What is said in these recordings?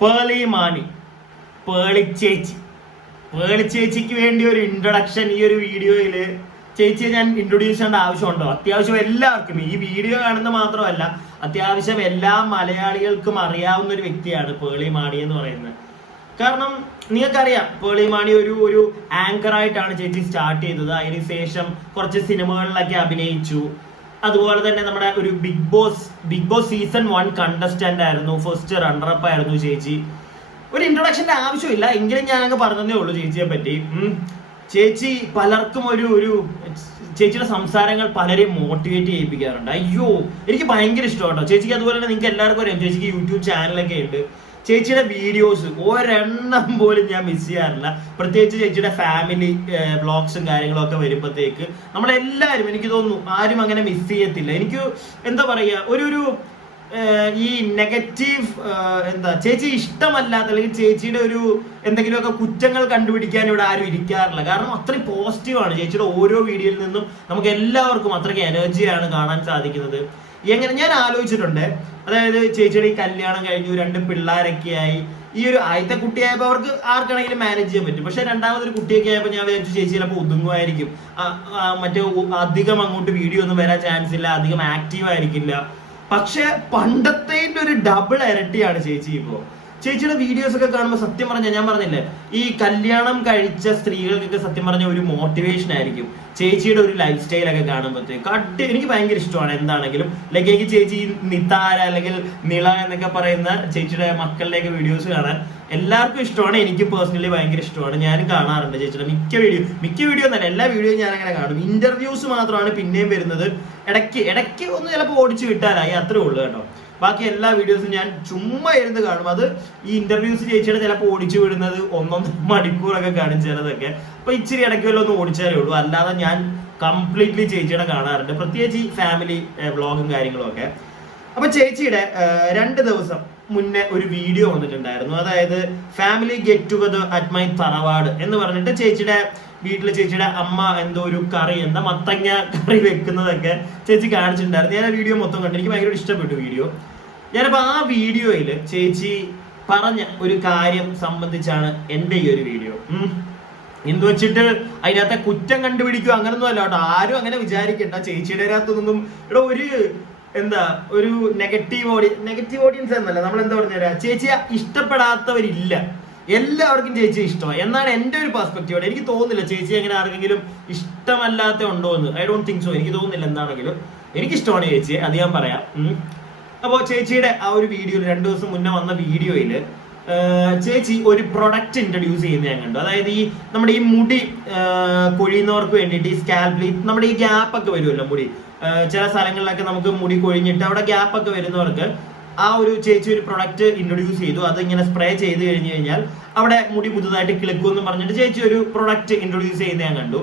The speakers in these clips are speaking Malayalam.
പേളിമാണി, പേളിച്ചേച്ചിക്ക് വേണ്ടി ഒരു ഇൻട്രൊഡക്ഷൻ ഈ ഒരു വീഡിയോയിൽ ചേച്ചിയെ ഞാൻ ഇൻട്രൊഡ്യൂസ് ചെയ്യേണ്ട ആവശ്യമുണ്ടോ? അത്യാവശ്യം എല്ലാവർക്കും ഈ വീഡിയോ കാണുന്ന മാത്രമല്ല, അത്യാവശ്യം എല്ലാ മലയാളികൾക്കും അറിയാവുന്ന ഒരു വ്യക്തിയാണ് പേളിമാണി എന്ന് പറയുന്നത്. കാരണം നിങ്ങൾക്കറിയാം, പേളിമാണി ഒരു ആങ്കറായിട്ടാണ് ചേച്ചി സ്റ്റാർട്ട് ചെയ്തത്. അതിനുശേഷം കുറച്ച് സിനിമകളിലൊക്കെ അഭിനയിച്ചു. അതുപോലെ തന്നെ നമ്മുടെ ഒരു ബിഗ് ബോസ് സീസൺ 1 കണ്ടസ്റ്റന്റ് ആയിരുന്നു. ഫസ്റ്റ് റണ്ണറപ്പ് ആയിരുന്നു ചേച്ചി. ഒരു ഇൻട്രൊഡക്ഷന്റെ ആവശ്യമില്ല, എങ്കിലും ഞാനങ്ങ് പറഞ്ഞതേ ഉള്ളൂ ചേച്ചിയെ പറ്റി. ചേച്ചി പലർക്കും ഒരു ചേച്ചിയുടെ സംസാരങ്ങൾ പലരെയും മോട്ടിവേറ്റ് ചെയ്യിപ്പിക്കാറുണ്ട്. അയ്യോ, എനിക്ക് ഭയങ്കര ഇഷ്ടമാണ് ചേച്ചിക്ക്. അതുപോലെ തന്നെ നിങ്ങൾക്ക് എല്ലാവർക്കും അറിയാം, ചേച്ചിക്ക് യൂട്യൂബ് ചാനലൊക്കെ ഉണ്ട്. ചേച്ചിയുടെ വീഡിയോസ് ഒരെണ്ണം പോലും ഞാൻ മിസ് ചെയ്യാറില്ല. പ്രത്യേകിച്ച് ചേച്ചിയുടെ ഫാമിലി വ്ളോഗ്സും കാര്യങ്ങളും ഒക്കെ വരുമ്പോഴത്തേക്ക് നമ്മളെല്ലാവരും, എനിക്ക് തോന്നുന്നു ആരും അങ്ങനെ മിസ് ചെയ്യത്തില്ല. എനിക്ക് എന്താ പറയുക, ഒരു ഈ നെഗറ്റീവ് ചേച്ചി ഇഷ്ടമല്ലാത്ത, അല്ലെങ്കിൽ ചേച്ചിയുടെ ഒരു എന്തെങ്കിലുമൊക്കെ കുറ്റങ്ങൾ കണ്ടുപിടിക്കാൻ ഇവിടെ ആരും ഇരിക്കാറില്ല. കാരണം അത്രയും പോസിറ്റീവാണ് ചേച്ചിയുടെ ഓരോ വീഡിയോയിൽ നിന്നും. നമുക്ക് എല്ലാവർക്കും അത്രയ്ക്ക് എനർജിയാണ് കാണാൻ സാധിക്കുന്നത്. എങ്ങനെ ഞാൻ ആലോചിച്ചിട്ടുണ്ട്, അതായത് ചേച്ചിയുടെ ഈ കല്യാണം കഴിഞ്ഞു, 2 പിള്ളേരൊക്കെ ആയി. ഈ ഒരു ആദ്യത്തെ കുട്ടിയായപ്പോൾ അവർക്ക് ആർക്കാണെങ്കിലും മാനേജ് ചെയ്യാൻ പറ്റും. പക്ഷെ രണ്ടാമതൊരു കുട്ടിയൊക്കെ ആയപ്പോൾ ഞാൻ വിചാരിച്ചു ചേച്ചി ചിലപ്പോൾ ഒതുങ്ങുമായിരിക്കും, മറ്റേ അധികം അങ്ങോട്ട് വീഡിയോ ഒന്നും വരാൻ ചാൻസ് ഇല്ല, അധികം ആക്റ്റീവ് ആയിരിക്കില്ല. പക്ഷെ പണ്ടത്തെ ഒരു ഡബിൾ ഇരട്ടിയാണ് ചേച്ചി ഇപ്പോൾ. ചേച്ചിയുടെ വീഡിയോസ് ഒക്കെ കാണുമ്പോൾ സത്യം പറഞ്ഞാൽ, ഞാൻ പറഞ്ഞില്ലേ, ഈ കല്യാണം കഴിച്ച സ്ത്രീകൾക്കൊക്കെ സത്യം പറഞ്ഞ ഒരു മോട്ടിവേഷൻ ആയിരിക്കും ചേച്ചിയുടെ ഒരു ലൈഫ് സ്റ്റൈലൊക്കെ കാണുമ്പോഴത്തേക്ക്. എനിക്ക് ഭയങ്കര ഇഷ്ടമാണ് എന്താണെങ്കിലും. ലൈക്ക് എനിക്ക് ചേച്ചി നിതാര അല്ലെങ്കിൽ നിള എന്നൊക്കെ പറയുന്ന ചേച്ചിയുടെ മക്കളുടെയൊക്കെ വീഡിയോസ് കാണാൻ എല്ലാവർക്കും ഇഷ്ടമാണ്. എനിക്ക് പേഴ്സണലി ഭയങ്കര ഇഷ്ടമാണ്. ഞാനും കാണാറുണ്ട് ചേച്ചിയുടെ മിക്ക വീഡിയോ എന്നല്ല, എല്ലാ വീഡിയോയും ഞാൻ അങ്ങനെ കാണും. ഇന്റർവ്യൂസ് മാത്രമാണ് പിന്നെയും വരുന്നത്. ഇടയ്ക്ക് ഒന്ന് ചിലപ്പോൾ ഓടിച്ചു വിട്ടാലായി, അത്രേ ഉള്ളൂ കേട്ടോ. ബാക്കി എല്ലാ വീഡിയോസും ഞാൻ ചുമ്മാ ഇരുന്ന് കാണും. അത് ഈ ഇന്റർവ്യൂസ് ചേച്ചിയുടെ ചിലപ്പോൾ ഓടിച്ചു വിടുന്നത് 1.5 മണിക്കൂറൊക്കെ കാണും ചിലതൊക്കെ. അപ്പൊ ഇച്ചിരി ഇടയ്ക്ക് വല്ല ഒന്ന് ഓടിച്ചാലേ ഉള്ളൂ. അല്ലാതെ ഞാൻ കംപ്ലീറ്റ്ലി ചേച്ചിയുടെ കാണാറുണ്ട്, പ്രത്യേകിച്ച് ഈ ഫാമിലി വ്ളോഗും കാര്യങ്ങളും ഒക്കെ. അപ്പൊ ചേച്ചിയുടെ 2 ദിവസം മുന്നേ ഒരു വീഡിയോ വന്നിട്ടുണ്ടായിരുന്നു. അതായത് family get together at my തറവാട് എന്ന് പറഞ്ഞിട്ട് ചേച്ചിയുടെ വീട്ടിൽ ചേച്ചിയുടെ അമ്മ എന്തോ ഒരു കറി, മത്തങ്ങ കറി വെക്കുന്നതൊക്കെ ചേച്ചി കാണിച്ചിട്ടുണ്ടായിരുന്നു. ഞാൻ ആ വീഡിയോ മൊത്തം കണ്ടു, എനിക്ക് ഭയങ്കര ഇഷ്ടപ്പെട്ടു വീഡിയോ. ഞാനപ്പോൾ ആ വീഡിയോയിൽ ചേച്ചി പറഞ്ഞ ഒരു കാര്യം സംബന്ധിച്ചാണ് എൻ്റെ ഈ ഒരു വീഡിയോ. എന്ത് വെച്ചിട്ട് അതിനകത്തെ കുറ്റം കണ്ടുപിടിക്കുക അങ്ങനൊന്നും അല്ല കേട്ടോ, ആരും അങ്ങനെ വിചാരിക്കണ്ട. ചേച്ചിയുടെ അകത്തൊന്നും ഇവിടെ ഒരു നെഗറ്റീവ് ഓഡിയൻസ് എന്നല്ല, നമ്മൾ എന്താ പറഞ്ഞുതരാ, ചേച്ചിയെ ഇഷ്ടപ്പെടാത്തവരില്ല, എല്ലാവർക്കും ചേച്ചി ഇഷ്ടമാണ് എന്നാണ് എൻ്റെ ഒരു പെർസ്പെക്റ്റീവ്. എനിക്ക് തോന്നുന്നില്ല ചേച്ചി അങ്ങനെ ആർക്കെങ്കിലും ഇഷ്ടമല്ലാത്ത ഉണ്ടോ എന്ന്. ഐ ഡോണ്ട് തിങ്ക് സോ, എനിക്ക് തോന്നുന്നില്ല. എന്താണെങ്കിലും എനിക്കിഷ്ടമാണ് ചേച്ചിയെ, അത് ഞാൻ പറയാം. അപ്പോൾ ചേച്ചിയുടെ ആ ഒരു വീഡിയോയിൽ 2 ദിവസം മുന്നേ വന്ന വീഡിയോയിൽ ചേച്ചി ഒരു പ്രൊഡക്റ്റ് ഇൻട്രൊഡ്യൂസ് ചെയ്യുന്ന ഞാൻ കണ്ടു. അതായത് നമ്മുടെ ഈ മുടി കൊഴിയുന്നവർക്ക് വേണ്ടിയിട്ട് ഈ സ്കാൽപ്പിൽ നമ്മുടെ ഈ ഗ്യാപ്പ് ഒക്കെ വരുമല്ലോ, മുടി ചില സ്ഥലങ്ങളിലൊക്കെ നമുക്ക് മുടി കൊഴിഞ്ഞിട്ട് അവിടെ ഗ്യാപ്പ് ഒക്കെ വരുന്നവർക്ക് ആ ഒരു ചേച്ചി ഒരു പ്രൊഡക്റ്റ് ഇൻട്രൊഡ്യൂസ് ചെയ്തു. അത് ഇങ്ങനെ സ്പ്രേ ചെയ്ത് കഴിഞ്ഞ് കഴിഞ്ഞാൽ അവിടെ മുടി പുതുതായിട്ട് കിളിക്കുമെന്ന് പറഞ്ഞിട്ട് ചേച്ചി ഒരു പ്രൊഡക്റ്റ് ഇൻട്രൊഡ്യൂസ് ചെയ്യുന്ന ഞാൻ കണ്ടു.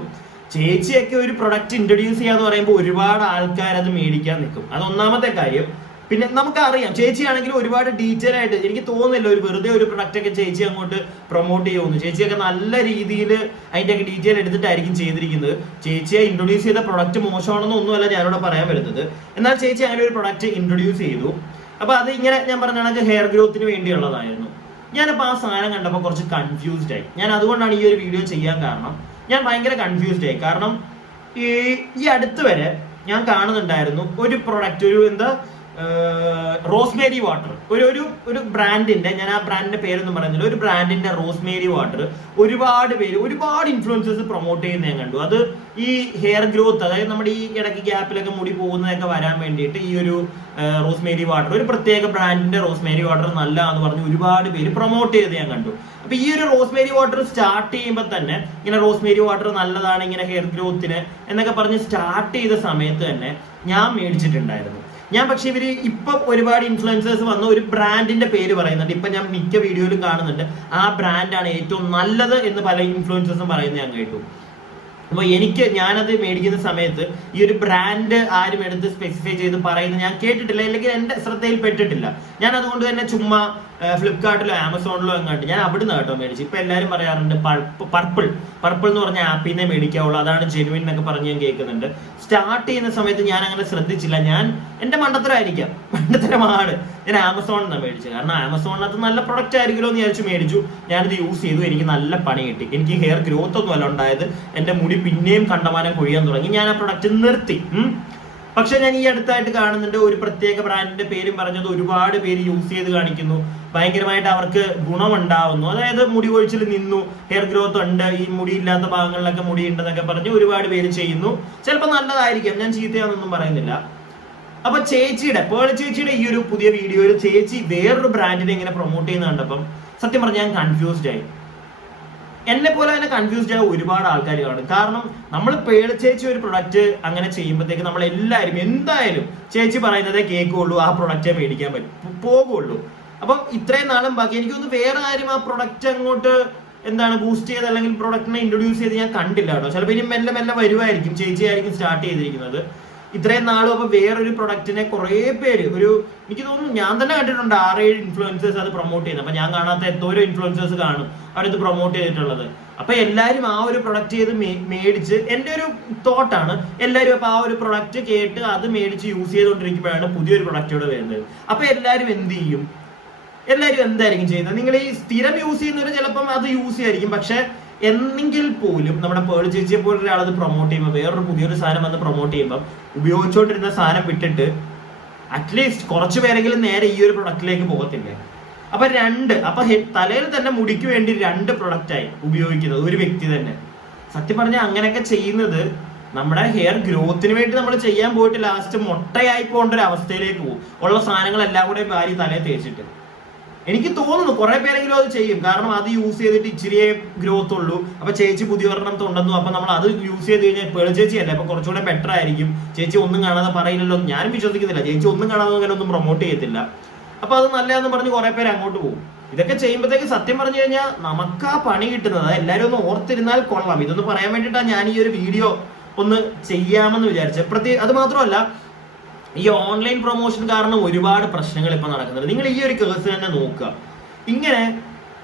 ചേച്ചിയൊക്കെ ഒരു പ്രൊഡക്റ്റ് ഇൻട്രൊഡ്യൂസ് ചെയ്യാന്ന് പറയുമ്പോൾ ഒരുപാട് ആൾക്കാർ അത് മേടിക്കാൻ നിൽക്കും, അത് ഒന്നാമത്തെ കാര്യം. പിന്നെ നമുക്കറിയാം ചേച്ചിയാണെങ്കിലും ഒരുപാട് ഡീറ്റെയിൽ ആയിട്ട്, എനിക്ക് തോന്നുന്നില്ല ഒരു വെറുതെ ഒരു പ്രൊഡക്റ്റ് ഒക്കെ ചേച്ചി അങ്ങോട്ട് പ്രൊമോട്ട് ചെയ്യുമെന്ന്. ചേച്ചിയൊക്കെ നല്ല രീതിയിൽ അതിൻ്റെയൊക്കെ ഡീറ്റെയിൽ എടുത്തിട്ടായിരിക്കും ചെയ്തിരിക്കുന്നത്. ചേച്ചിയെ ഇൻട്രൊഡ്യൂസ് ചെയ്ത പ്രൊഡക്റ്റ് മോശമാണെന്നൊന്നുമല്ല ഞാനിവിടെ പറയാൻ വരുന്നത്. എന്നാൽ ചേച്ചി അങ്ങനെ ഒരു പ്രൊഡക്റ്റ് ഇൻട്രൊഡ്യൂസ് ചെയ്തു. അപ്പൊ അത് ഇങ്ങനെ ഞാൻ പറഞ്ഞാണെങ്കിൽ ഹെയർ ഗ്രോത്തിന് വേണ്ടിയുള്ളതായിരുന്നു. ഞാനപ്പോൾ ആ സാധനം കണ്ടപ്പോൾ കുറച്ച് കൺഫ്യൂസ്ഡ് ആയി. ഞാൻ അതുകൊണ്ടാണ് ഈ ഒരു വീഡിയോ ചെയ്യാൻ കാരണം. ഞാൻ ഭയങ്കര കൺഫ്യൂസ്ഡ് ആയി. കാരണം ഈ അടുത്ത് വരെ ഞാൻ കാണുന്നുണ്ടായിരുന്നു ഒരു പ്രൊഡക്റ്റ്, റോസ്മേരി വാട്ടർ, ഒരു ബ്രാൻഡിന്റെ, ഞാൻ ആ ബ്രാൻഡിന്റെ പേരൊന്നും പറയുന്നില്ല, ഒരു ബ്രാൻഡിന്റെ റോസ്മേരി വാട്ടർ ഒരുപാട് ഇൻഫ്ലുവൻസേഴ്സ് പ്രൊമോട്ട് ചെയ്യുന്ന ഞാൻ കണ്ടു. അത് ഈ ഹെയർ ഗ്രോത്ത്, അതായത് നമ്മുടെ ഈ ഇടയ്ക്ക് ഗ്യാപ്പിലൊക്കെ മുടി പോകുന്നതൊക്കെ വരാൻ വേണ്ടിയിട്ട് ഈ ഒരു റോസ്മേരി വാട്ടർ, ഒരു പ്രത്യേക ബ്രാൻഡിന്റെ റോസ്മേരി വാട്ടർ നല്ലതാണെന്ന് പറഞ്ഞ് ഒരുപാട് പേര് പ്രൊമോട്ട് ചെയ്ത് ഞാൻ കണ്ടു. അപ്പൊ ഈ ഒരു റോസ്മേരി വാട്ടർ സ്റ്റാർട്ട് ചെയ്യുമ്പോൾ തന്നെ ഇങ്ങനെ റോസ്മേരി വാട്ടർ നല്ലതാണ് ഇങ്ങനെ ഹെയർ ഗ്രോത്തിന് എന്നൊക്കെ പറഞ്ഞ് സ്റ്റാർട്ട് ചെയ്ത സമയത്ത് തന്നെ ഞാൻ മേടിച്ചിട്ടുണ്ടായിരുന്നു. പക്ഷെ ഇവര് ഇപ്പൊ ഒരുപാട് ഇൻഫ്ലുവൻസേഴ്സ് വന്ന ഒരു ബ്രാൻഡിന്റെ പേര് പറയുന്നുണ്ട്. ഇപ്പൊ ഞാൻ മിക്ക വീഡിയോയിലും കാണുന്നുണ്ട് ആ ബ്രാൻഡാണ് ഏറ്റവും നല്ലത് എന്ന് പല ഇൻഫ്ലുവൻസേഴ്സും പറയുന്നത് ഞാൻ കേട്ടു. അപ്പൊ ഞാനത് മേടിക്കുന്ന സമയത്ത് ഈ ഒരു ബ്രാൻഡ് ആരും എടുത്ത് സ്പെസിഫൈ ചെയ്ത് പറയുന്നത് ഞാൻ കേട്ടിട്ടില്ല, അല്ലെങ്കിൽ എന്റെ ശ്രദ്ധയിൽ പെട്ടിട്ടില്ല. ഞാൻ അതുകൊണ്ട് തന്നെ ചുമ്മാ ഫ്ലിപ്കാർട്ടിലോ ആമസോണിലോ എങ്ങാണ്ട് ഞാൻ അവിടുന്ന് കേട്ടോ മേടിച്ചു. ഇപ്പൊ എല്ലാവരും പറയാറുണ്ട് പർപ്പിൾ എന്ന് പറഞ്ഞ ആപ്പിൽ നിന്നേ മേടിക്കാവുള്ളൂ, അതാണ് ജെനുവിൻ എന്നൊക്കെ പറഞ്ഞ് ഞാൻ കേൾക്കുന്നുണ്ട്. സ്റ്റാർട്ട് ചെയ്യുന്ന സമയത്ത് ഞാൻ അങ്ങനെ ശ്രദ്ധിച്ചില്ല. എന്റെ മണ്ടത്തരമായിരിക്കാം, മണ്ടത്തരമാണ്. ഞാൻ ആമസോണിൽ നിന്നാണ് മേടിച്ചത്. കാരണം ആമസോണിനകത്ത് നല്ല പ്രൊഡക്റ്റ് ആയിരിക്കുമല്ലോ എന്ന് വിചാരിച്ചു മേടിച്ചു. ഞാനിത് യൂസ് ചെയ്തു, എനിക്ക് നല്ല പണി കിട്ടി. എനിക്ക് ഹെയർ ഗ്രോത്ത് ഒന്നും അല്ല ഉണ്ടായത്, എന്റെ മുടി പിന്നെയും കണ്ടമാനം കൊഴിയാൻ തുടങ്ങി. ഞാൻ ആ പ്രൊഡക്റ്റ് നിർത്തി. പക്ഷെ ഞാൻ ഈ അടുത്തായിട്ട് കാണുന്നുണ്ട് ഒരു പ്രത്യേക ബ്രാൻഡിന്റെ പേരും പറഞ്ഞത് ഒരുപാട് പേര് യൂസ് ചെയ്ത് കാണിക്കുന്നു, ഭയങ്കരമായിട്ട് അവർക്ക് ഗുണമുണ്ടാവുന്നു. അതായത് മുടി കൊഴിച്ചിൽ നിന്നു, ഹെയർ ഗ്രോത്ത് ഉണ്ട്, ഈ മുടി ഇല്ലാത്ത ഭാഗങ്ങളിലൊക്കെ മുടി ഉണ്ടെന്നൊക്കെ പറഞ്ഞ് ഒരുപാട് പേര് ചെയ്യുന്നു. ചിലപ്പോൾ നല്ലതായിരിക്കാം, ഞാൻ ചീത്തയാണെന്നൊന്നും പറയുന്നില്ല. അപ്പൊ പേൾ ചേച്ചിയുടെ ഈ ഒരു പുതിയ വീഡിയോയിൽ ചേച്ചി വേറൊരു ബ്രാൻഡിനെ ഇങ്ങനെ പ്രൊമോട്ട് ചെയ്യുന്ന കണ്ടപ്പം സത്യം പറഞ്ഞാൽ ഞാൻ കൺഫ്യൂസ്ഡ് ആയി. എന്നെ പോലെ തന്നെ കൺഫ്യൂസ്ഡ് ആയ ഒരുപാട് ആൾക്കാർ കാണും. കാരണം നമ്മൾ പേൾ ചേച്ചി ഒരു പ്രൊഡക്റ്റ് അങ്ങനെ ചെയ്യുമ്പോഴത്തേക്ക് നമ്മൾ എല്ലാവരും എന്തായാലും ചേച്ചി പറയുന്നതേ കേൾക്കുള്ളൂ, ആ പ്രൊഡക്റ്റേ മേടിക്കാൻ പോകുള്ളൂ. അപ്പം ഇത്രയും നാളും ബാക്കി എനിക്കൊന്ന് വേറെ ആരും ആ പ്രൊഡക്റ്റ് അങ്ങോട്ട് ബൂസ്റ്റ് ചെയ്ത് അല്ലെങ്കിൽ പ്രൊഡക്റ്റിനെ ഇൻട്രൊഡ്യൂസ് ചെയ്ത് ഞാൻ കണ്ടില്ല കേട്ടോ. ചിലപ്പോൾ ഇനി മെല്ലെ മെല്ലെ വരുമായിരിക്കും, ചേച്ചിയായിരിക്കും സ്റ്റാർട്ട് ചെയ്തിരിക്കുന്നത്. ഇത്രയും നാളും അപ്പൊ വേറൊരു പ്രൊഡക്റ്റിനെ കുറെ പേര്, എനിക്ക് തോന്നുന്നു ഞാൻ തന്നെ കണ്ടിട്ടുണ്ട് 6-7 ഇൻഫ്ലുവൻസേഴ്സ് അത് പ്രൊമോട്ട് ചെയ്യുന്നത്. അപ്പൊ ഞാൻ കാണാത്ത എന്തോരോ ഇൻഫ്ലുവൻസേഴ്സ് കാണും അവരത് പ്രൊമോട്ട് ചെയ്തിട്ടുള്ളത്. അപ്പൊ എല്ലാവരും ആ ഒരു പ്രൊഡക്റ്റ് ചെയ്ത് മേടിച്ച്, എന്റെ ഒരു തോട്ടാണ്, എല്ലാവരും അപ്പൊ ആ ഒരു പ്രൊഡക്റ്റ് കേട്ട് അത് മേടിച്ച് യൂസ് ചെയ്തുകൊണ്ടിരിക്കുമ്പോഴാണ് പുതിയൊരു പ്രൊഡക്റ്റോട് വരുന്നത്. അപ്പൊ എല്ലാവരും എന്ത് ചെയ്യും? എല്ലാവരും എന്തായിരിക്കും ചെയ്യുന്നത്? നിങ്ങൾ ഈ സ്ഥിരം യൂസ് ചെയ്യുന്നവർ ചിലപ്പം അത് യൂസ് ചെയ്യായിരിക്കും. പക്ഷെ എന്നെങ്കിൽ പോലും നമ്മുടെ പേൾ ചേച്ചിയെ പോലെ ഒരാളത് പ്രൊമോട്ട് ചെയ്യുമ്പോൾ, വേറൊരു പുതിയൊരു സാധനം വന്ന് പ്രൊമോട്ട് ചെയ്യുമ്പോൾ ഉപയോഗിച്ചുകൊണ്ടിരുന്ന സാധനം വിട്ടിട്ട് അറ്റ്ലീസ്റ്റ് കുറച്ചു പേരെങ്കിലും നേരെ ഈ ഒരു പ്രൊഡക്റ്റിലേക്ക് പോകത്തില്ലേ? അപ്പൊ തലയിൽ തന്നെ മുടിക്ക് വേണ്ടി 2 പ്രൊഡക്റ്റായി ഉപയോഗിക്കുന്നത് ഒരു വ്യക്തി തന്നെ. സത്യം പറഞ്ഞാൽ അങ്ങനെയൊക്കെ ചെയ്യുന്നത് നമ്മുടെ ഹെയർ ഗ്രോത്തിന് വേണ്ടി നമ്മൾ ചെയ്യാൻ പോയിട്ട് ലാസ്റ്റ് മൊട്ടയായി പോകേണ്ട ഒരു അവസ്ഥയിലേക്ക് പോകും, ഉള്ള സാധനങ്ങളെല്ലാം കൂടെ വാരി തലയിൽ തേച്ചിട്ട്. എനിക്ക് തോന്നുന്നു കുറെ പേരെങ്കിലും അത് ചെയ്യും. കാരണം അത് യൂസ് ചെയ്തിട്ട് ഇച്ചിരിയേ ഗ്രോത്ത് ഉള്ളൂ. അപ്പൊ ചേച്ചി പുതിയ ഒരെണ്ണം തൊണ്ടെന്നു, അപ്പൊ നമ്മൾ അത് യൂസ് ചെയ്ത് കഴിഞ്ഞാൽ പേൾ ചേച്ചി അല്ലേ, അപ്പൊ കുറച്ചുകൂടെ ബെറ്റർ ആയിരിക്കും, ചേച്ചി ഒന്നും കാണാതെ പറയില്ലല്ലോ. ഞാനും വിശ്വസിക്കുന്നില്ല, ചേച്ചി ഒന്നും കാണാതെ അങ്ങനെ ഒന്നും പ്രൊമോട്ട് ചെയ്യത്തില്ല. അപ്പൊ അത് നല്ലതെന്ന് പറഞ്ഞ് കുറെ പേര് അങ്ങോട്ട് പോകും. ഇതൊക്കെ ചെയ്യുമ്പോഴത്തേക്ക് സത്യം പറഞ്ഞു കഴിഞ്ഞാൽ നമുക്ക് ആ പണി കിട്ടുന്നത് എല്ലാവരും ഒന്ന് ഓർത്തിരുന്നാൽ കൊള്ളാം. ഇതൊന്ന് പറയാൻ വേണ്ടിയിട്ടാണ് ഞാൻ ഈ ഒരു വീഡിയോ ഒന്ന് ചെയ്യാമെന്ന് വിചാരിച്ചത്. അത് മാത്രമല്ല, ഈ ഓൺലൈൻ പ്രൊമോഷൻ കാരണം ഒരുപാട് പ്രശ്നങ്ങൾ ഇപ്പൊ നടക്കുന്നുണ്ട്. നിങ്ങൾ ഈ ഒരു കേസ് തന്നെ നോക്കുക. ഇങ്ങനെ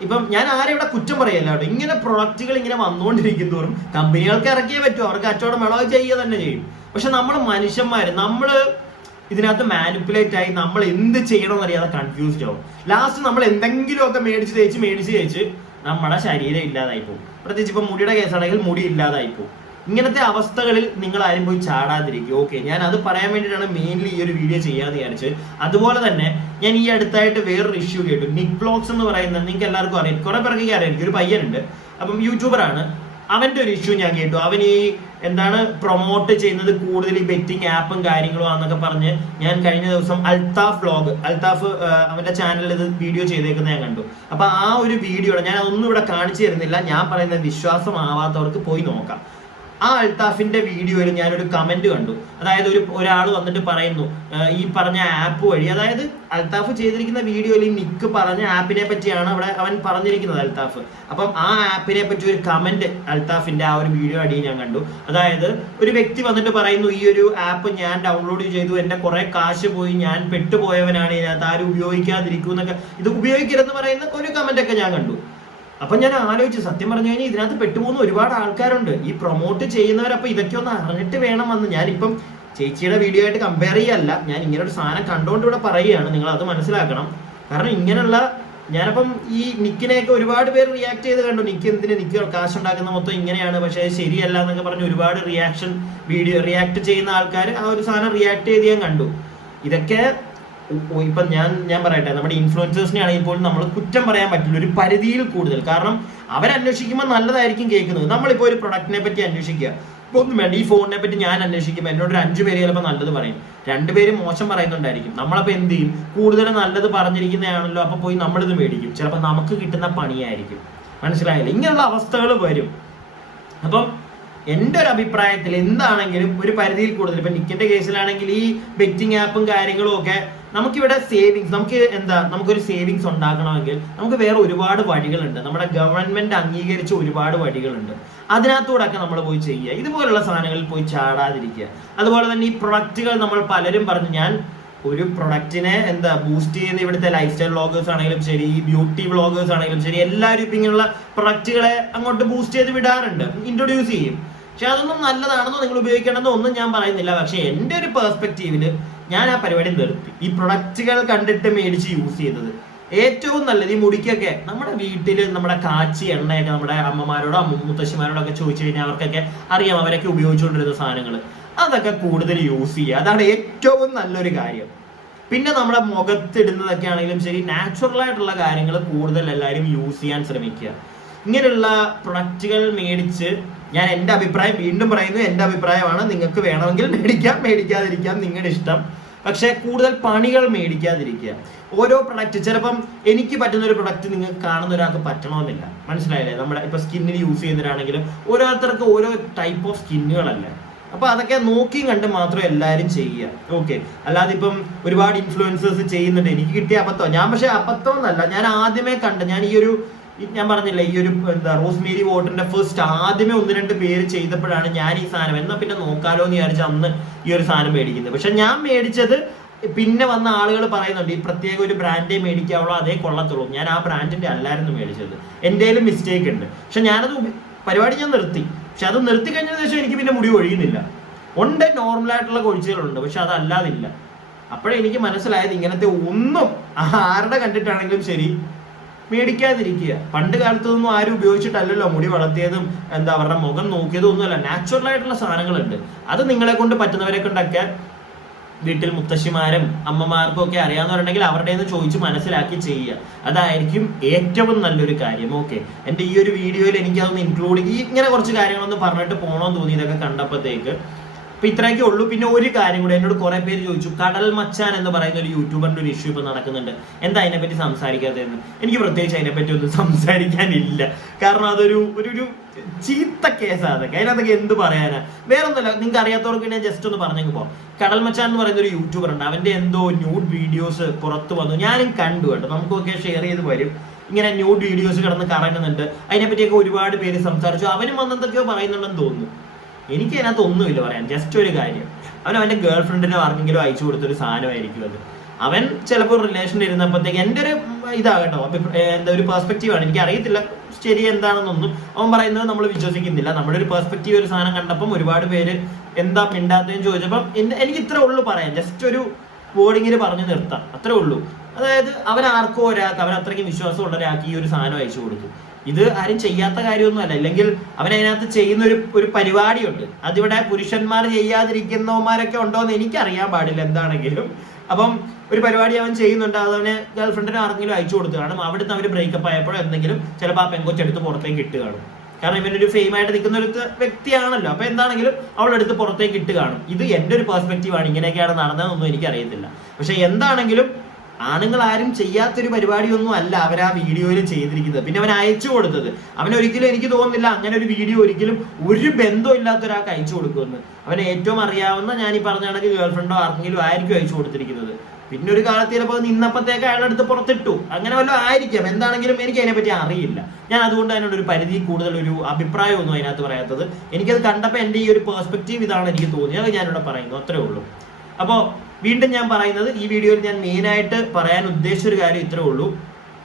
ഇപ്പം ഞാൻ ആരും ഇവിടെ കുറ്റം പറയല്ല കേട്ടോ, ഇങ്ങനെ പ്രൊഡക്റ്റുകൾ ഇങ്ങനെ വന്നുകൊണ്ടിരിക്കുന്നതോറും കമ്പനികൾക്ക് ഇറക്കിയേ പറ്റും, അവർക്ക് കച്ചവടം വിളവ് ചെയ്യുക തന്നെ ചെയ്യും. പക്ഷെ നമ്മൾ മനുഷ്യന്മാര് ഇതിനകത്ത് മാനിപ്പുലേറ്റ് ആയി നമ്മൾ എന്ത് ചെയ്യണമെന്ന് അറിയാതെ കൺഫ്യൂസ്ഡ് ആവും. ലാസ്റ്റ് നമ്മൾ എന്തെങ്കിലുമൊക്കെ മേടിച്ച് തേച്ച് നമ്മുടെ ശരീരം ഇല്ലാതായി പോകും. പ്രത്യേകിച്ച് ഇപ്പൊ മുടിയുടെ കേസാണെങ്കിൽ മുടി ഇല്ലാതായി പോകും. ഇങ്ങനത്തെ അവസ്ഥകളിൽ നിങ്ങൾ ആരും പോയി ചാടാതിരിക്കും. ഓക്കെ, ഞാൻ അത് പറയാൻ വേണ്ടിയിട്ടാണ് മെയിൻലി ഈ ഒരു വീഡിയോ ചെയ്യാന്ന് വിചാരിച്ചത്. അതുപോലെ തന്നെ ഞാൻ ഈ അടുത്തായിട്ട് വേറൊരു ഇഷ്യൂ കേട്ടു. നിക് വ്ലോഗ്സ് എന്ന് പറയുന്നത് നിങ്ങൾക്ക് എല്ലാവർക്കും അറിയാം, കുറെ പേർക്ക് അറിയാം. ഒരു പയ്യനുണ്ട്, അപ്പം യൂട്യൂബറാണ്. അവന്റെ ഒരു ഇഷ്യൂ ഞാൻ കേട്ടു. അവൻ ഈ പ്രൊമോട്ട് ചെയ്യുന്നത് കൂടുതൽ ഈ ബെറ്റിംഗ് ആപ്പും കാര്യങ്ങളും ആണെന്നൊക്കെ പറഞ്ഞ് ഞാൻ കഴിഞ്ഞ ദിവസം അൽത്താഫ് അവന്റെ ചാനലിൽ ഇത് വീഡിയോ ചെയ്തേക്കുന്നത് ഞാൻ കണ്ടു. അപ്പൊ ആ ഒരു വീഡിയോ ഞാൻ അതൊന്നും ഇവിടെ കാണിച്ചു തരുന്നില്ല, ഞാൻ പറയുന്നത് വിശ്വാസമാവാത്തവർക്ക് പോയി നോക്കാം. ആ അൽത്താഫിന്റെ വീഡിയോയിൽ ഞാനൊരു കമന്റ് കണ്ടു. അതായത് ഒരാൾ വന്നിട്ട് പറയുന്നു ഈ പറഞ്ഞ ആപ്പ് വഴി, അതായത് അൽത്താഫ് ചെയ്തിരിക്കുന്ന വീഡിയോയിൽ നിക്ക് പറഞ്ഞ ആപ്പിനെ പറ്റിയാണ് അവിടെ അവൻ പറഞ്ഞിരിക്കുന്നത് അൽത്താഫ്. അപ്പം ആ ആപ്പിനെ പറ്റി ഒരു കമന്റ് അൽത്താഫിന്റെ ആ ഒരു വീഡിയോ അടിയിൽ ഞാൻ കണ്ടു. അതായത് ഒരു വ്യക്തി വന്നിട്ട് പറയുന്നു, ഈ ഒരു ആപ്പ് ഞാൻ ഡൗൺലോഡ് ചെയ്തു, എന്റെ കുറെ കാശ് പോയി, ഞാൻ പെട്ടുപോയവനാണ്, ഇതിനകത്ത് ആരും ഉപയോഗിക്കാതിരിക്കും എന്നൊക്കെ, ഇത് ഉപയോഗിക്കരുതെന്ന് പറയുന്ന ഒരു കമന്റ് ഒക്കെ ഞാൻ കണ്ടു. അപ്പൊ ഞാൻ ആലോചിച്ചു, സത്യം പറഞ്ഞു കഴിഞ്ഞാൽ ഇതിനകത്ത് പെട്ടുപോകുന്ന ഒരുപാട് ആൾക്കാരുണ്ട്, ഈ പ്രൊമോട്ട് ചെയ്യുന്നവരപ്പൊ ഇതൊക്കെ ഒന്ന് അറിഞ്ഞിട്ട് വേണം വന്ന്. ഞാനിപ്പം ചേച്ചിയുടെ വീഡിയോ ആയിട്ട് കമ്പയർ ചെയ്യല്ല, ഞാൻ ഇങ്ങനെ ഒരു സാധനം കണ്ടുകൊണ്ട് ഇവിടെ പറയുകയാണ്, നിങ്ങൾ അത് മനസ്സിലാക്കണം. കാരണം ഇങ്ങനെയുള്ള ഞാനപ്പം ഈ നിക്കിനെയൊക്കെ ഒരുപാട് പേര് റിയാക്ട് ചെയ്ത് കണ്ടു. നിക്ക് കാശുണ്ടാക്കുന്ന മൊത്തം ഇങ്ങനെയാണ്, പക്ഷേ ശരിയല്ല എന്നൊക്കെ പറഞ്ഞ് ഒരുപാട് റിയാക്ട് ചെയ്യുന്ന ആൾക്കാർ ആ ഒരു സാധനം റിയാക്ട് ചെയ്ത് ഞാൻ കണ്ടു. ഇതൊക്കെ ഇപ്പൊ ഞാൻ പറയട്ടെ, നമ്മുടെ ഇൻഫ്ലുവൻസേഴ്സിനെ ആണെങ്കിൽ പോലും നമ്മൾ കുറ്റം പറയാൻ പറ്റില്ല ഒരു പരിധിയിൽ കൂടുതൽ. കാരണം അവരന്വേഷിക്കുമ്പോൾ നല്ലതായിരിക്കും കേൾക്കുന്നത്. നമ്മളിപ്പോൾ ഒരു പ്രൊഡക്റ്റിനെ പറ്റി അന്വേഷിക്കുക, ഒന്നും വേണ്ട, ഈ ഫോണിനെ പറ്റി ഞാൻ അന്വേഷിക്കുമ്പോൾ എന്നോട് ഒരു 5 പേര് ചിലപ്പോൾ നല്ലത് പറയും, 2 പേര് മോശം പറയുന്നുണ്ടായിരിക്കും. നമ്മളപ്പോൾ എന്ത് ചെയ്യും? കൂടുതൽ നല്ലത് പറഞ്ഞിരിക്കുന്നതാണല്ലോ, അപ്പൊ പോയി നമ്മളിത് മേടിക്കും. ചിലപ്പോൾ നമുക്ക് കിട്ടുന്ന പണിയായിരിക്കും. മനസ്സിലായില്ല? ഇങ്ങനെയുള്ള അവസ്ഥകൾ വരും. അപ്പം എൻ്റെ ഒരു അഭിപ്രായത്തിൽ എന്താണെങ്കിലും ഒരു പരിധിയിൽ കൂടുതൽ, ഇപ്പൊ നിക്കിന്റെ കേസിലാണെങ്കിൽ ഈ ബെറ്റിംഗ് ആപ്പും കാര്യങ്ങളും ഒക്കെ നമുക്കിവിടെ നമുക്കൊരു സേവിങ്സ് ഉണ്ടാക്കണമെങ്കിൽ നമുക്ക് വേറെ ഒരുപാട് വഴികളുണ്ട്. നമ്മുടെ ഗവൺമെന്റ് അംഗീകരിച്ച ഒരുപാട് വഴികളുണ്ട്. അതിനകത്തൂടെയൊക്കെ നമ്മൾ പോയി ചെയ്യുക. ഇതുപോലുള്ള സാധനങ്ങളിൽ പോയി ചാടാതിരിക്കുക. അതുപോലെ തന്നെ ഈ പ്രൊഡക്റ്റുകൾ നമ്മൾ പലരും പറഞ്ഞു, ഞാൻ ഒരു പ്രൊഡക്റ്റിനെ ബൂസ്റ്റ് ചെയ്യുന്ന ഇവിടുത്തെ ലൈഫ് സ്റ്റൈൽ വ്ളോഗേഴ്സ് ആണെങ്കിലും ശരി, ബ്യൂട്ടി വ്ളോഗേഴ്സ് ആണെങ്കിലും ശരി, എല്ലാവരും ഇപ്പം ഇങ്ങനെയുള്ള പ്രൊഡക്റ്റുകളെ അങ്ങോട്ട് ബൂസ്റ്റ് ചെയ്ത് വിടാറുണ്ട്, ഇൻട്രൊഡ്യൂസ് ചെയ്യും. പക്ഷെ അതൊന്നും നല്ലതാണെന്നോ നിങ്ങൾ ഉപയോഗിക്കണമെന്നോ ഒന്നും ഞാൻ പറയുന്നില്ല. പക്ഷെ എൻ്റെ ഒരു പെർസ്പെക്റ്റീവില് ഞാൻ ആ പരിപാടി നിർത്തി. ഈ പ്രൊഡക്റ്റുകൾ കണ്ടിട്ട് മേടിച്ച് യൂസ് ചെയ്തത് ഏറ്റവും നല്ലത് ഈ മുടിക്കൊക്കെ നമ്മുടെ വീട്ടിൽ നമ്മുടെ കാച്ചി എണ്ണയൊക്കെ നമ്മുടെ അമ്മമാരോടോ മുത്തശ്ശിമാരോടോ ഒക്കെ ചോദിച്ചു കഴിഞ്ഞാൽ അവർക്കൊക്കെ അറിയാം, അവരൊക്കെ ഉപയോഗിച്ചുകൊണ്ടിരുന്ന സാധനങ്ങൾ. അതൊക്കെ കൂടുതൽ യൂസ് ചെയ്യുക, അതാണ് ഏറ്റവും നല്ലൊരു കാര്യം. പിന്നെ നമ്മുടെ മുഖത്തിടുന്നതൊക്കെ ആണെങ്കിലും ശരി, നാച്ചുറൽ ആയിട്ടുള്ള കാര്യങ്ങൾ കൂടുതൽ എല്ലാവരും യൂസ് ചെയ്യാൻ ശ്രമിക്കുക. ഇങ്ങനെയുള്ള പ്രൊഡക്റ്റുകൾ മേടിച്ച് ഞാൻ എൻ്റെ അഭിപ്രായം വീണ്ടും പറയുന്നു, എൻ്റെ അഭിപ്രായമാണ്. നിങ്ങൾക്ക് വേണമെങ്കിൽ മേടിക്കാം, മേടിക്കാതിരിക്കാം, നിങ്ങളുടെ ഇഷ്ടം. പക്ഷെ കൂടുതൽ പണികൾ മേടിക്കാതിരിക്കുക. ഓരോ പ്രൊഡക്റ്റ് ചിലപ്പം എനിക്ക് പറ്റുന്ന ഒരു പ്രൊഡക്റ്റ് നിങ്ങൾക്ക് കാണുന്ന ഒരാൾക്ക് പറ്റണമെന്നില്ല, മനസ്സിലായില്ലേ? നമ്മുടെ ഇപ്പൊ സ്കിന്നിന് യൂസ് ചെയ്യുന്നവരാണെങ്കിലും ഓരോരുത്തർക്ക് ഓരോ ടൈപ്പ് ഓഫ് സ്കിന്നുകളല്ലേ. അപ്പൊ അതൊക്കെ നോക്കിയും കണ്ട് മാത്രം എല്ലാവരും ചെയ്യുക. ഓക്കെ, അല്ലാതെ ഇപ്പം ഒരുപാട് ഇൻഫ്ലുവൻസേഴ്സ് ചെയ്യുന്നുണ്ട്. എനിക്ക് കിട്ടിയ അബദ്ധം, ഞാൻ പക്ഷെ അബദ്ധം എന്നല്ല, ഞാൻ ആദ്യമേ കണ്ട്, ഞാൻ പറഞ്ഞില്ല ഈ ഒരു റോസ്മേരി വാട്ടറിന്റെ ഫസ്റ്റ് ആദ്യമേ 1-2 പേര് ചെയ്തപ്പോഴാണ് ഞാൻ ഈ സാധനം എന്നാ പിന്നെ നോക്കാലോ എന്ന് വിചാരിച്ച അന്ന് ഈ ഒരു സാധനം മേടിക്കുന്നത്. പക്ഷെ ഞാൻ മേടിച്ചത് പിന്നെ വന്ന ആളുകൾ പറയുന്നുണ്ട് ഈ പ്രത്യേക ഒരു ബ്രാൻഡേ മേടിക്കാവുള്ളൂ, അതേ കൊള്ളത്തുള്ളൂ. ഞാൻ ആ ബ്രാൻഡിന്റെ അല്ലായിരുന്നു മേടിച്ചത്, എൻ്റെ മിസ്റ്റേക്ക് ഉണ്ട്. പക്ഷെ ഞാനത് പരിപാടി ഞാൻ നിർത്തി. പക്ഷെ അത് നിർത്തി കഴിഞ്ഞതിന് ശേഷം എനിക്ക് പിന്നെ മുടി ഒഴിയുന്നില്ല. ഉണ്ട്, നോർമലായിട്ടുള്ള കൊഴിച്ചുകളുണ്ട്, പക്ഷെ അതല്ലാതില്ല. അപ്പോഴേ എനിക്ക് മനസ്സിലായത് ഇങ്ങനത്തെ ഒന്നും ആരുടെ കണ്ടിട്ടാണെങ്കിലും ശരി മേടിക്കാതിരിക്കുക. പണ്ട് കാലത്തൊന്നും ആരും ഉപയോഗിച്ചിട്ടല്ലല്ലോ മുടി വളർത്തിയതും അവരുടെ മുഖം നോക്കിയതും ഒന്നുമല്ല. നാച്ചുറൽ ആയിട്ടുള്ള സാധനങ്ങളുണ്ട്. അത് നിങ്ങളെ കൊണ്ട് പറ്റുന്നവരെ കൊണ്ടൊക്കെ വീട്ടിൽ മുത്തശ്ശിമാരും അമ്മമാർക്കും ഒക്കെ അറിയാവുന്നവരുണ്ടെങ്കിൽ അവരുടെ ചോദിച്ച് മനസ്സിലാക്കി ചെയ്യുക. അതായിരിക്കും ഏറ്റവും നല്ലൊരു കാര്യം. ഓക്കെ, എൻ്റെ ഈ ഒരു വീഡിയോയിൽ എനിക്കതൊന്ന് ഇൻക്ലൂഡ് ഇങ്ങനെ കുറച്ച് കാര്യങ്ങളൊന്ന് പറഞ്ഞിട്ട് പോകണമെന്ന് തോന്നി ഇതൊക്കെ കണ്ടപ്പോഴത്തേക്ക്. അപ്പൊ ഇത്രയൊക്കെ ഉള്ളൂ. പിന്നെ ഒരു കാര്യം കൂടെ എന്നോട് കുറെ പേര് ചോദിച്ചു, കടൽ മച്ചാൻ എന്ന് പറയുന്ന ഒരു യൂട്യൂബറിന്റെ ഒരു ഇഷ്യൂ ഇപ്പൊ നടക്കുന്നുണ്ട്, എന്താ അതിനെപ്പറ്റി സംസാരിക്കാത്തതെന്ന്. എനിക്ക് പ്രത്യേകിച്ച് അതിനെപ്പറ്റി ഒന്നും സംസാരിക്കാനില്ല. കാരണം അതൊരു ഒരു ചീത്ത കേസാണ് അതൊക്കെ. അതിനകത്തൊക്കെ എന്ത് പറയാനാ? വേറെ ഒന്നുമല്ല, നിങ്ങൾക്ക് അറിയാത്തവർക്ക് ഞാൻ ജസ്റ്റ് ഒന്ന് പറഞ്ഞെങ്കിൽ പോ. കടൽ മച്ചാൻ എന്ന് പറയുന്ന ഒരു യൂട്യൂബർ ഉണ്ട്, അവന്റെ എന്തോ ന്യൂഡ് വീഡിയോസ് പുറത്തു വന്നു. ഞാനും കണ്ടു കേട്ടോ, നമുക്കൊക്കെ ഷെയർ ചെയ്ത് വരും. ഇങ്ങനെ ന്യൂഡ് വീഡിയോസ് കിടന്ന് കറങ്ങുന്നുണ്ട്, അതിനെപ്പറ്റിയൊക്കെ ഒരുപാട് പേര് സംസാരിച്ചു. അവനും വന്നെന്തൊക്കെയോ പറയുന്നുണ്ടെന്ന് തോന്നുന്നു. എനിക്ക് അതിനകത്ത് ഒന്നുമില്ല പറയാൻ. ജസ്റ്റ് ഒരു കാര്യം, അവൻ്റെ ഗേൾ ഫ്രണ്ടിനെ ആർക്കെങ്കിലും അയച്ചു കൊടുത്തൊരു സാധനമായിരിക്കും അത്. അവൻ ചിലപ്പോൾ റിലേഷനിൽ ഇരുന്നപ്പോഴത്തേക്ക് എൻ്റെ ഒരു ഇതാകട്ടോ, ഒരു പെർസ്പെക്റ്റീവാണ്, എനിക്ക് അറിയത്തില്ല ശരി എന്താണെന്നൊന്നും. അവൻ പറയുന്നത് നമ്മൾ വിശ്വസിക്കുന്നില്ല. നമ്മുടെ ഒരു പെർസ്പെക്റ്റീവ് ഒരു സാധനം കണ്ടപ്പം ഒരുപാട് പേര് എന്താ മിണ്ടാത്തതെന്ന് ചോദിച്ചപ്പം എനിക്ക് ഇത്രേ ഉള്ളൂ പറയാൻ. ജസ്റ്റ് ഒരു ബോർഡിങ്ങിൽ പറഞ്ഞു നിർത്താം, അത്രേ ഉള്ളൂ. അതായത് അവൻ ആർക്കോ ഒരാൾക്ക്, അവൻ അത്രയ്ക്ക് വിശ്വാസമുള്ള ഒരാൾക്ക് ഈ ഒരു സാധനം അയച്ചു കൊടുത്തു. ഇത് ആരും ചെയ്യാത്ത കാര്യമൊന്നുമല്ല. ഇല്ലെങ്കിൽ അവൻ അതിനകത്ത് ചെയ്യുന്ന ഒരു പരിപാടിയുണ്ട്. അതിവിടെ പുരുഷന്മാർ ചെയ്യാതിരിക്കുന്നവന്മാരൊക്കെ ഉണ്ടോ എന്ന് എനിക്കറിയാൻ പാടില്ല എന്താണെങ്കിലും. അപ്പം ഒരു പരിപാടി അവൻ ചെയ്യുന്നുണ്ട്, അതവന് ഗേൾ ഫ്രണ്ടിന് ആർക്കെങ്കിലും അയച്ചു കൊടുത്തു കാണും. അവിടുന്ന് അവർ ബ്രേക്കപ്പ് ആയപ്പോഴോ എന്തെങ്കിലും ചിലപ്പോൾ ആ പെങ്കൊച്ചെടുത്ത് പുറത്തേക്ക് ഇട്ട് കാണും. കാരണം ഇവനൊരു ഫെയിമായിട്ട് നിൽക്കുന്ന ഒരു വ്യക്തിയാണല്ലോ. അപ്പൊ എന്താണെങ്കിലും അവളെടുത്ത് പുറത്തേക്ക് ഇട്ട് കാണും. ഇത് എൻ്റെ ഒരു പെർസ്പെക്റ്റീവാണ്, ഇങ്ങനെയൊക്കെയാണ് നടന്നതെന്നൊന്നും എനിക്കറിയത്തില്ല. പക്ഷെ എന്താണെങ്കിലും ആണുങ്ങൾ ആരും ചെയ്യാത്തൊരു പരിപാടിയൊന്നും അല്ല അവർ ആ വീഡിയോയിൽ ചെയ്തിരിക്കുന്നത്. പിന്നെ അവൻ അയച്ചു കൊടുത്തത്, അവനൊരിക്കലും എനിക്ക് തോന്നുന്നില്ല അങ്ങനെ ഒരു വീഡിയോ ഒരിക്കലും ഒരു ബന്ധവും ഇല്ലാത്ത ഒരാൾക്ക് അയച്ചു കൊടുക്കുമെന്ന്. അവന് ഏറ്റവും അറിയാവുന്ന, ഞാൻ ഈ പറഞ്ഞ കണക്ക് ഗേൾ ഫ്രണ്ടോ ആർക്കെങ്കിലും ആയിരിക്കും അയച്ചു കൊടുത്തിരിക്കുന്നത്. പിന്നെ ഒരു കാലത്ത് ചിലപ്പോൾ നിന്നപ്പോഴത്തേക്ക് അയാളെടുത്ത് പുറത്തിട്ടു, അങ്ങനെ വല്ലതും ആയിരിക്കാം. എന്താണെങ്കിലും എനിക്ക് അതിനെപ്പറ്റി അറിയില്ല. ഞാൻ അതുകൊണ്ട് അതിനോട് ഒരു പരിധി കൂടുതൽ ഒരു അഭിപ്രായമൊന്നും അതിനകത്ത് പറയാത്തത്. എനിക്കത് കണ്ടപ്പോൾ എൻ്റെ ഈ ഒരു പെർസ്പെക്റ്റീവ് ഇതാണ് എനിക്ക് തോന്നിയത്, അത് ഞാനിവിടെ പറയുന്നു, അത്രേ ഉള്ളൂ. അപ്പോൾ വീണ്ടും ഞാൻ പറയുന്നത്, ഈ വീഡിയോയിൽ ഞാൻ മെയിനായിട്ട് പറയാൻ ഉദ്ദേശിച്ചൊരു കാര്യം ഇത്രേ ഉള്ളൂ.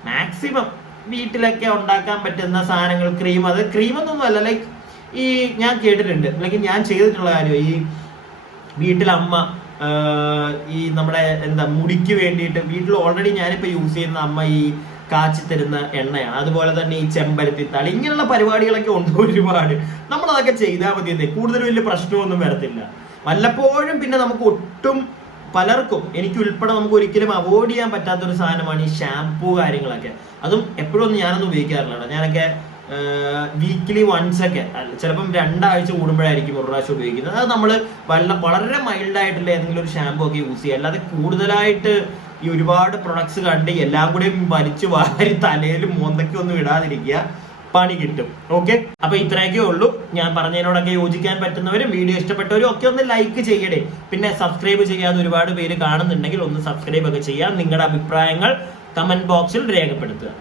മാക്സിമം വീട്ടിലൊക്കെ ഉണ്ടാക്കാൻ പറ്റുന്ന സാധനങ്ങൾ, ക്രീം, അത് ക്രീമൊന്നും അല്ല, ലൈക്ക് ഈ ഞാൻ കേട്ടിട്ടുണ്ട്, അല്ലെങ്കിൽ ഞാൻ ചെയ്തിട്ടുള്ള കാര്യം, ഈ വീട്ടിലമ്മ ഈ നമ്മുടെ മുടിക്ക് വേണ്ടിയിട്ട് വീട്ടിൽ ഓൾറെഡി ഞാനിപ്പോൾ യൂസ് ചെയ്യുന്ന അമ്മ ഈ കാച്ചി തരുന്ന എണ്ണയാണ്. അതുപോലെ തന്നെ ഈ ചെമ്പരത്തിത്താളി, ഇങ്ങനെയുള്ള പരിപാടികളൊക്കെ ഉണ്ട് ഒരുപാട്. നമ്മളതൊക്കെ ചെയ്താൽ മതി, കൂടുതൽ വലിയ പ്രശ്നമൊന്നും വരത്തില്ല. വല്ലപ്പോഴും പിന്നെ നമുക്ക് ഒട്ടും പലർക്കും, എനിക്ക് ഉൾപ്പെടെ നമുക്ക് ഒരിക്കലും അവോയ്ഡ് ചെയ്യാൻ പറ്റാത്തൊരു സാധനമാണ് ഈ ഷാംപൂ കാര്യങ്ങളൊക്കെ. അതും എപ്പോഴും ഒന്നും ഞാനൊന്നും ഉപയോഗിക്കാറില്ല. ഞാനൊക്കെ വീക്ക്ലി വൺസ് ഒക്കെ, ചിലപ്പം 2 ആഴ്ച കൂടുമ്പോഴായിരിക്കും ഒരു പ്രാവശ്യം ഉപയോഗിക്കുന്നത്. അത് നമ്മൾ വളരെ മൈൽഡായിട്ടുള്ള ഏതെങ്കിലും ഒരു ഷാമ്പൂ ഒക്കെ യൂസ് ചെയ്യുക. അല്ലാതെ കൂടുതലായിട്ട് ഈ ഒരുപാട് പ്രൊഡക്ട്സ് കണ്ട് എല്ലാം കൂടെ വലിച്ചു വാരി തലയിലും മോന്തയ്ക്കും ഒന്നും ഇടാതിരിക്കുക, പണി കിട്ടും. ഓക്കെ, അപ്പൊ ഇത്രയൊക്കെ ഉള്ളൂ. ഞാൻ പറഞ്ഞതിനോടൊക്കെ യോജിക്കാൻ പറ്റുന്നവരും വീഡിയോ ഇഷ്ടപ്പെട്ടവരും ഒക്കെ ഒന്ന് ലൈക്ക് ചെയ്യണേ. പിന്നെ സബ്സ്ക്രൈബ് ചെയ്യാതെ ഒരുപാട് പേര് കാണുന്നുണ്ടെങ്കിൽ ഒന്ന് സബ്സ്ക്രൈബ് ഒക്കെ ചെയ്യാം. നിങ്ങളുടെ അഭിപ്രായങ്ങൾ കമന്റ് ബോക്സിൽ രേഖപ്പെടുത്തുക.